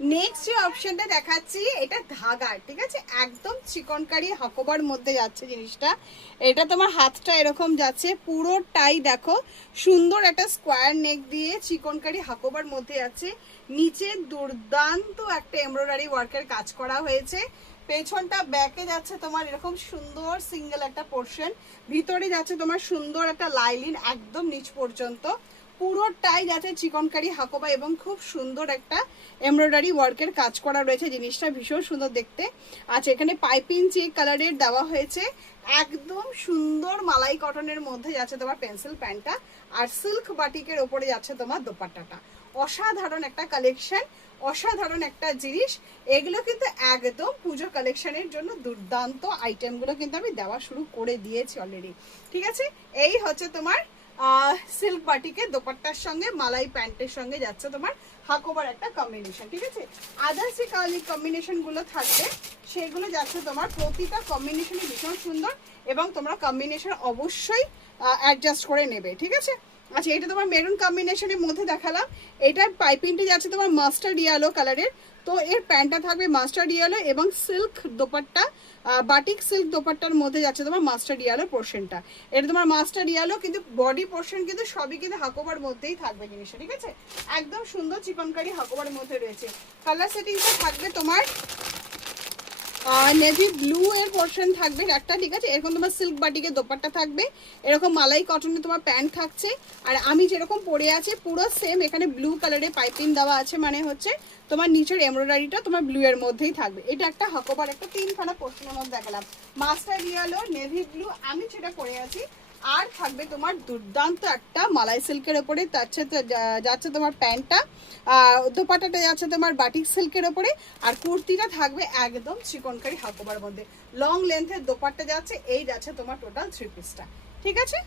Next যে অপশনটা দেখাচ্ছি এটা ধাগার, ঠিক আছে, একদম চিকনকারি হাকোবার মধ্যে যাচ্ছে জিনিসটা। এটা তোমার হাতটা এরকম যাচ্ছে পুরোটাই, দেখো সুন্দর একটা স্কোয়ার নেক দিয়ে চিকনকারি হাকোবার মধ্যে যাচ্ছে। নিচে দুর্দান্ত একটা এমব্রয়ডারি ওয়ার্কের কাজ করা হয়েছে। পেছনটা ব্যাকে যাচ্ছে তোমার এরকম সুন্দর সিঙ্গেল একটা পোর্শন, ভিতরে যাচ্ছে তোমার সুন্দর একটা লাইলিন একদম নিচ পর্যন্ত, পুরোটাই যাচ্ছে চিকনকারি হাকোবা এবং খুব সুন্দর একটা এমব্রয়ডারি ওয়ার্কের কাজ করা রয়েছে। জিনিসটা ভীষণ সুন্দর দেখতে। আচ্ছা, এখানে পাইপিং চেক কালারের দেওয়া হয়েছে, একদম সুন্দর মালাই কটনের মধ্যে যাচ্ছে তোমার পেন্সিল প্যান্টটা, আর সিল্ক বাটিকের ওপরে যাচ্ছে তোমার দোপাট্টাটা। অসাধারণ একটা কালেকশন, অসাধারণ একটা জিনিস। এগুলো কিন্তু একদম পুজো কালেকশনের জন্য দুর্দান্ত আইটেমগুলো কিন্তু আমি দেওয়া শুরু করে দিয়েছি অলরেডি, ঠিক আছে। এই হচ্ছে তোমার সিল্ক বাটিকে দোপাট্টার সঙ্গে মালাই প্যান্টের সঙ্গে যাচ্ছে তোমার হাকোবার একটা কম্বিনেশন, ঠিক আছে। আদার্স যে কালার কম্বিনেশন গুলো থাকবে সেগুলো যাচ্ছে তোমার প্রতিটা কম্বিনেশনই ভীষণ সুন্দর, এবং তোমরা কম্বিনেশন অবশ্যই অ্যাডজাস্ট করে নেবে, ঠিক আছে। আচ্ছা, এটা তোমার মেরুন কম্বিনেশনের মধ্যে দেখালাম। এটার পাইপিংটা যাচ্ছে তোমার মাস্টার্ড ইয়েলো কালারের, তো এর প্যান্টটা থাকবে মাস্টার্ড ইয়েলো এবং সিল্ক দোপাট্টা, বাটিক সিল্ক দোপাট্টার মধ্যে যাচ্ছে তোমার মাস্টার্ড ইয়েলো পোর্শনটা। এটা তোমার মাস্টার্ড ইয়েলো, কিন্তু বডি পোর্শন কিন্তু সবই কিন্তু হাকোবার মধ্যেই থাকবে জিনিসটা, ঠিক আছে। একদম সুন্দর চিকনকারি হাকোবার মধ্যে রয়েছে। কালার সেটিংটা থাকবে তোমার নেভি ব্লু এর পোর্শন থাকবে একটা, ঠিক আছে। এরকম তোমার সিল্ক বাটিকের দোপাট্টা থাকবে, এরকম মালাই কটনের তোমার প্যান্ট থাকছে, আর আমি যেরকম পরে আছি পুরো সেম এখানে ব্লু কালারের পাইপিং দেওয়া আছে, মানে হচ্ছে তোমার নিচের এমব্রয়ডারিটা তোমার ব্লু এর মধ্যেই থাকবে। এটা একটা হাকোবার একটা তিনখানা পোর্শনের মধ্যে দেখালাম, মাস্টার ইয়েলো, নেভি ব্লু, আমি যেটা পরে আছি। আর থাকবে তোমার দুর্দান্ত একটা মালাই সিল্কের ওপরে, তার সাথে যাচ্ছে তোমার প্যান্টটা, দোপাট্টাটা যাচ্ছে তোমার বাটিক সিল্কের ওপরে, আর কুর্তিটা থাকবে একদম চিকনকারি হাকোবার মধ্যে। লং লেন্থের দোপাট্টা যাচ্ছে, এই যাচ্ছে তোমার টোটাল 3 পিসটা, ঠিক আছে।